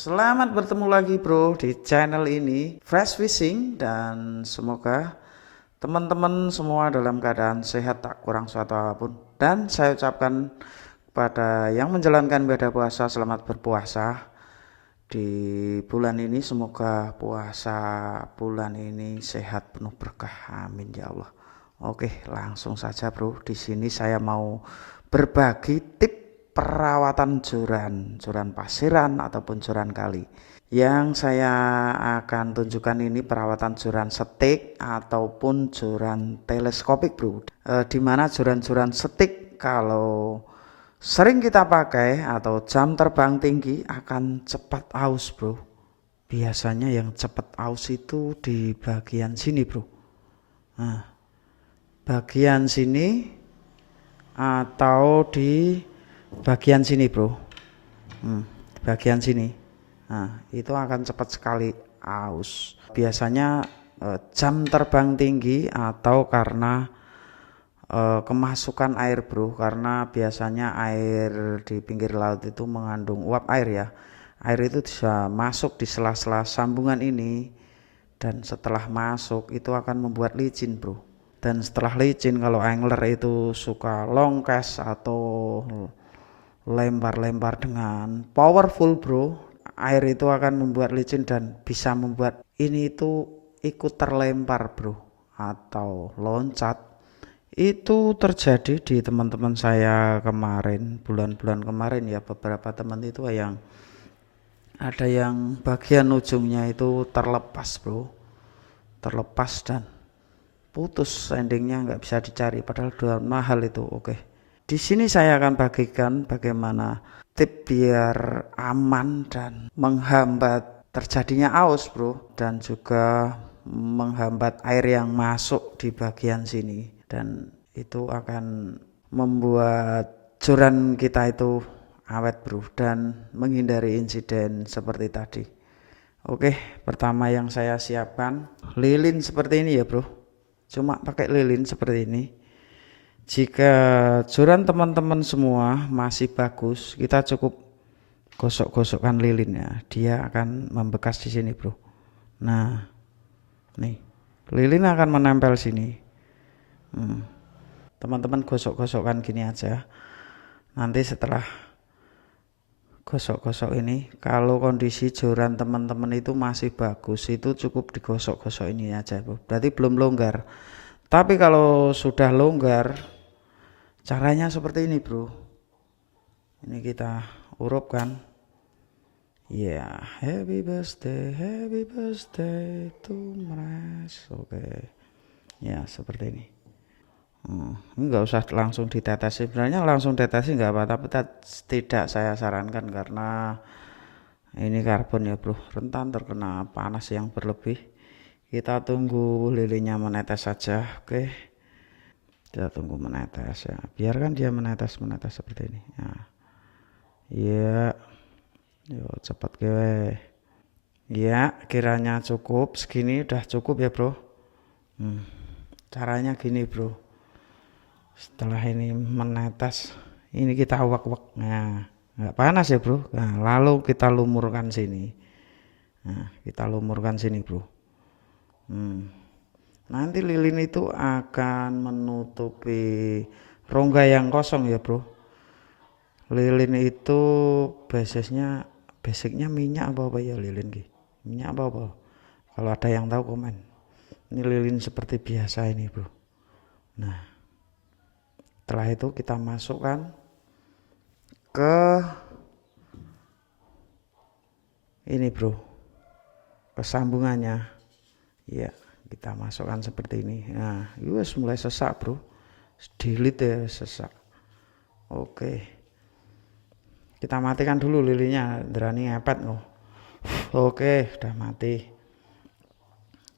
Selamat bertemu lagi bro di channel ini Fresh Fishing, dan semoga teman-teman semua dalam keadaan sehat tak kurang suatu apapun. Dan saya ucapkan kepada yang menjalankan ibadah puasa selamat berpuasa di bulan ini. Semoga puasa bulan ini sehat penuh berkah, amin ya Allah. Oke, langsung saja bro. Di sini saya mau berbagi tip perawatan joran pasiran ataupun joran kali. Yang saya akan tunjukkan ini perawatan joran setik ataupun joran teleskopik bro. Dimana joran-joran setik kalau sering kita pakai atau jam terbang tinggi akan cepat aus bro. Biasanya yang cepat aus itu di bagian sini bro. Nah, bagian sini atau di bagian sini bro. Bagian sini. Nah, itu akan cepat sekali aus. Biasanya jam terbang tinggi atau karena kemasukan air bro, karena biasanya air di pinggir laut itu mengandung uap air ya. Air itu bisa masuk di sela-sela sambungan ini, dan setelah masuk itu akan membuat licin bro. Dan setelah licin, kalau angler itu suka long cast atau lempar-lempar dengan powerful bro, air itu akan membuat licin dan bisa membuat ini itu ikut terlempar bro atau loncat. Itu terjadi di teman-teman saya kemarin, bulan-bulan kemarin ya. Beberapa teman itu yang ada yang bagian ujungnya itu terlepas bro, terlepas dan putus, endingnya nggak bisa dicari padahal udah mahal itu. Oke, di sini saya akan bagikan bagaimana tip biar aman dan menghambat terjadinya aus bro, dan juga menghambat air yang masuk di bagian sini, dan itu akan membuat joran kita itu awet bro dan menghindari insiden seperti tadi. Oke, pertama yang saya siapkan lilin seperti ini ya bro, cuma pakai lilin seperti ini. Jika joran teman-teman semua masih bagus, kita cukup gosok-gosokkan lilinnya, dia akan membekas di sini bro. Nah, nih lilin akan menempel sini. Teman-teman gosok-gosokkan gini aja. Nanti setelah gosok-gosok ini, kalau kondisi joran teman-teman itu masih bagus, itu cukup digosok-gosok ini aja bro. Berarti belum longgar. Tapi kalau sudah longgar, caranya seperti ini bro. Ini kita urupkan. Ya, happy birthday to Mas. Oke. Ya, seperti ini. Ini nggak usah langsung ditetes. Sebenarnya langsung tetesin nggak apa, tapi tidak saya sarankan karena ini karbon ya bro, rentan terkena panas yang berlebih. Kita tunggu lilinnya menetes saja. Oke, kita tunggu menetes ya, biarkan dia menetes seperti ini ya. Iya, yo cepat gue ya, kiranya cukup segini, udah cukup ya bro. Caranya gini bro, setelah ini menetes ini kita wak-wak, nah nggak panas ya bro. Nah lalu kita lumurkan sini, nah kita lumurkan sini bro. Nanti lilin itu akan menutupi rongga yang kosong ya bro. Lilin itu basicnya minyak apa ya lilin ki? Minyak apa? Kalau ada yang tahu komen. Ini lilin seperti biasa ini bro. Nah, setelah itu kita masukkan ke ini bro, ke sambungannya. Ya, kita masukkan seperti ini. Nah, US mulai sesak bro, delete ya sesak. Oke, kita matikan dulu lilinnya, berani ngepet kok. Oke, udah mati.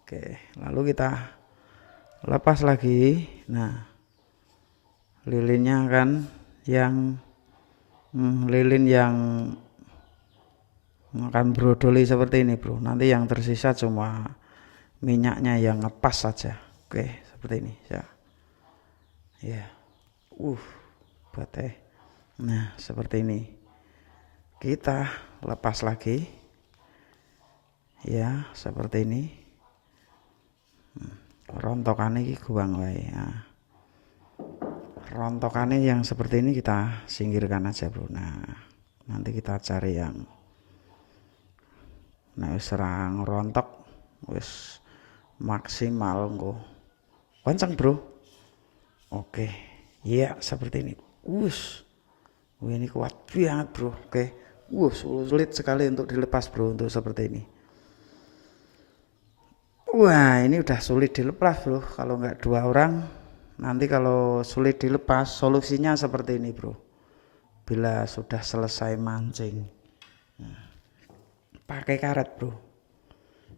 Oke, lalu kita lepas lagi. Nah, lilinnya kan yang lilin yang akan brodoli seperti ini bro. Nanti yang tersisa cuma minyaknya yang ngepas saja. Oke, seperti ini ya. Ya, bate. Nah, seperti ini. Kita lepas lagi. Ya seperti ini. Rontokannya iki guang wae. Nah, rontokannya yang seperti ini kita singkirkan aja bro. Nah nanti kita cari yang serang rontok wis maksimal engko kenceng bro. Oke iya seperti ini. Wih, ini kuat banget bro. Oke sulit sekali untuk dilepas bro untuk seperti ini. Wah ini udah sulit dilepas bro. Kalau nggak 2 orang nanti kalau sulit dilepas solusinya seperti ini bro. Bila sudah selesai mancing pakai karet bro.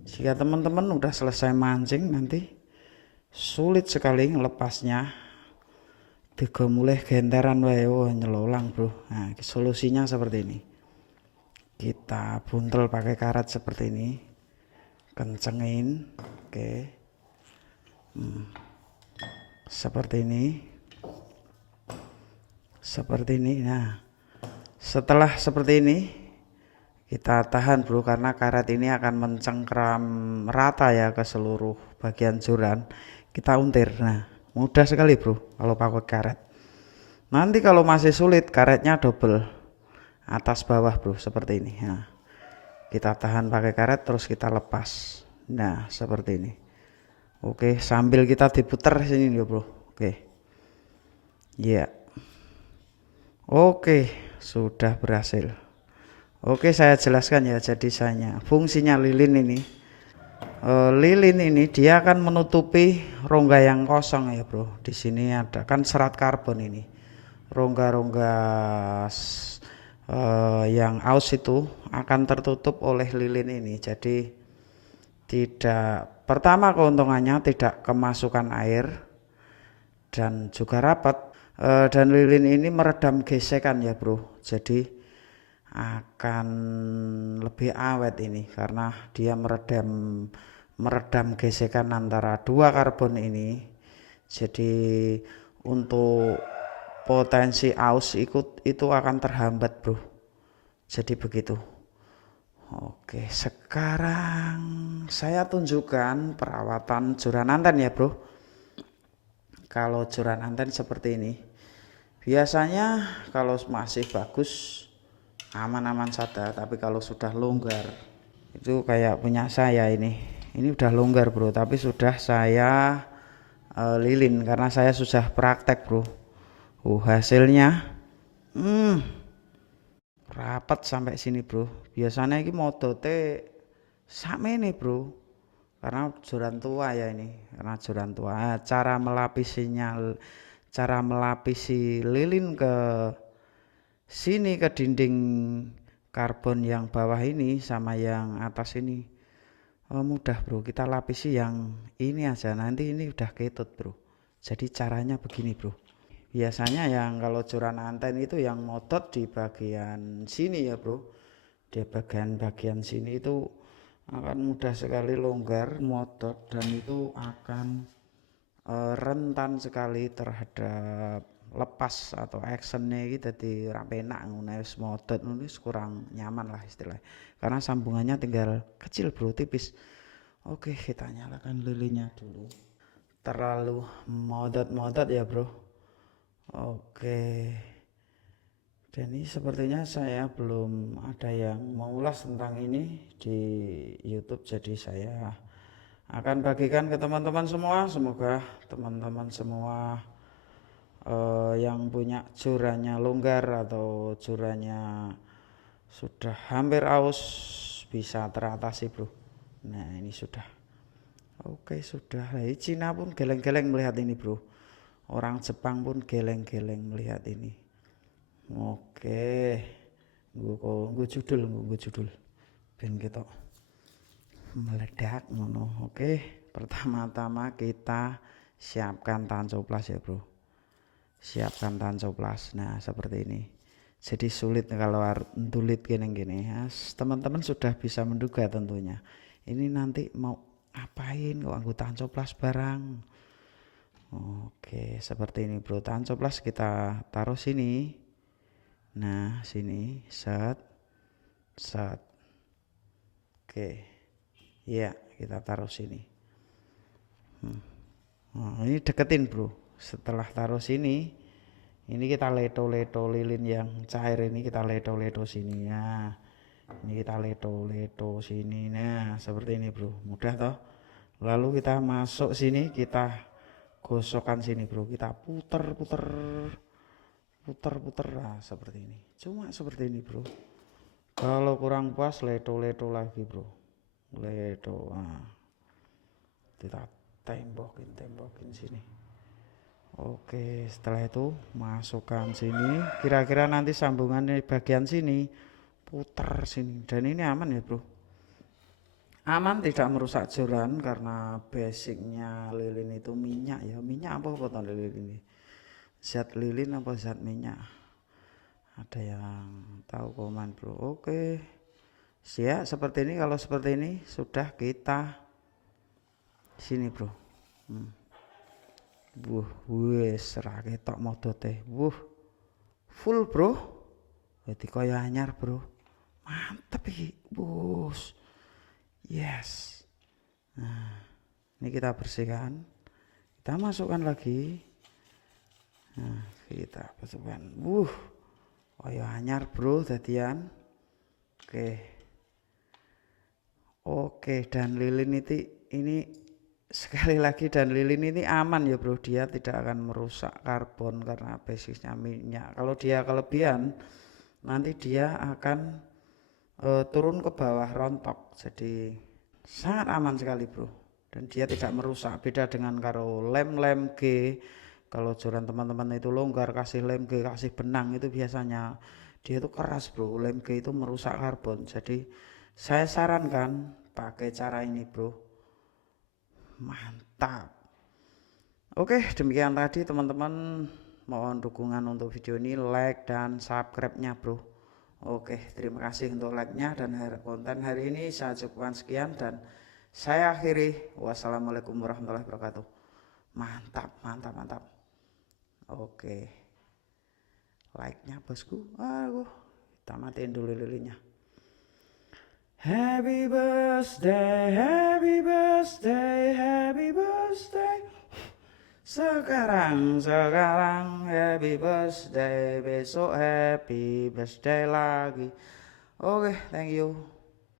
Jika teman-teman udah selesai mancing nanti sulit sekali melepasnya. Tiga mulai genteran wae nyelolang bro. Nah solusinya seperti ini. Kita buntel pakai karet seperti ini. Kencengin. Oke. Seperti ini. Seperti ini. Nah setelah seperti ini kita tahan bro karena karet ini akan mencengkram rata ya ke seluruh bagian joran. Kita untir. Nah mudah sekali bro kalau pakai karet. Nanti kalau masih sulit karetnya double atas bawah bro seperti ini. Nah, kita tahan pakai karet terus kita lepas. Nah seperti ini. Oke sambil kita diputer sini ya bro. Oke ya. Oke sudah berhasil. Oke saya jelaskan ya. Jadi fungsinya lilin ini dia akan menutupi rongga yang kosong ya bro. Di sini ada kan serat karbon ini. Rongga-rongga yang aus itu akan tertutup oleh lilin ini. Jadi pertama keuntungannya tidak kemasukan air dan juga rapat. Dan lilin ini meredam gesekan ya bro. Jadi akan lebih awet ini karena dia meredam gesekan antara 2 karbon ini. Jadi untuk potensi aus itu akan terhambat bro. Jadi begitu. Oke sekarang saya tunjukkan perawatan joran anten ya bro. Kalau joran anten seperti ini biasanya kalau masih bagus aman-aman saja, tapi kalau sudah longgar itu kayak punya saya ini udah longgar bro, tapi sudah saya lilin karena saya sudah praktek bro. Hasilnya rapat sampai sini bro. Biasanya ini modote sakmene bro karena joran tua ya ini, karena joran tua. Cara melapisi lilin ke sini ke dinding karbon yang bawah ini sama yang atas ini mudah bro. Kita lapisi yang ini aja, nanti ini udah ketut bro. Jadi caranya begini bro. Biasanya yang kalau joran anten itu yang modot di bagian sini ya bro. Di bagian sini itu akan mudah sekali longgar modot dan itu akan rentan sekali terhadap lepas atau actionnya gitu. Jadi rapenak ngunes modot nulis kurang nyaman lah istilahnya karena sambungannya tinggal kecil bro, tipis. Oke kita nyalakan lilinnya dulu. Terlalu modot ya bro. Oke dan ini sepertinya saya belum ada yang mengulas tentang ini di YouTube, jadi saya akan bagikan ke teman-teman semua. Semoga teman-teman semua yang punya jorannya longgar atau jorannya sudah hampir aus bisa teratasi bro. Nah ini sudah oke sudah. Cina pun geleng-geleng melihat ini bro, orang Jepang pun geleng-geleng melihat ini. Oke gue judul ben kita meledak ngono. Oke pertama-tama kita siapkan tahan coplas ya bro. Siapkan tahan coplas. Nah seperti ini. Jadi sulit kalau tulit gini ya. Teman-teman sudah bisa menduga tentunya ini nanti mau ngapain kok anggo tahan coplas barang. Oke seperti ini bro. Tahan coplas kita taruh sini. Nah sini set. Oke Ya, kita taruh sini. Nah, ini deketin bro. Setelah taruh sini, ini kita leto-leto lilin yang cair ini kita leto-leto sini. Nah, ini kita leto-leto sini. Nah, seperti ini bro. Mudah toh. Lalu kita masuk sini, kita gosokkan sini bro. Kita puter-puter, puter-puter. Nah, seperti ini. Cuma seperti ini bro. Kalau kurang puas, leto-leto lagi bro. Leto. Nah, kita tembokin sini. Oke, setelah itu masukkan sini. Kira-kira nanti sambungannya bagian sini putar sini. Dan ini aman ya bro. Aman, tidak merusak joran karena basicnya lilin itu minyak ya. Minyak apa potongan lilin ini? Zat lilin apa zat minyak? Ada yang tahu komen bro. Oke, siap seperti ini. Kalau seperti ini sudah kita sini bro. Wes ra ketok modote. Full bro. Jadi kaya anyar bro. Mantep iki, bos. Yes. Nah, ini kita bersihkan. Kita masukkan lagi. Nah, kita masukkan. Kaya anyar bro dadian. Oke, dan lilin itu ini sekali lagi, dan lilin ini aman ya bro, dia tidak akan merusak karbon karena basisnya minyak. Kalau dia kelebihan nanti dia akan turun ke bawah rontok, jadi sangat aman sekali bro, dan dia tidak merusak. Beda dengan kalau lem G, kalau joran teman-teman itu longgar kasih lem G, kasih benang, itu biasanya dia itu keras bro. Lem G itu merusak karbon, jadi saya sarankan pakai cara ini bro. Mantap. Oke, demikian tadi teman-teman, mohon dukungan untuk video ini, like dan subscribe-nya bro. Oke, terima kasih untuk like-nya, dan konten hari ini saya cukupkan sekian dan saya akhiri. Wassalamualaikum warahmatullahi wabarakatuh. Mantap. Oke, like-nya bosku. Kita matiin dulu lilinnya. Happy birthday, happy birthday, happy birthday. Sekarang happy birthday, besok happy birthday lagi. Oke, thank you.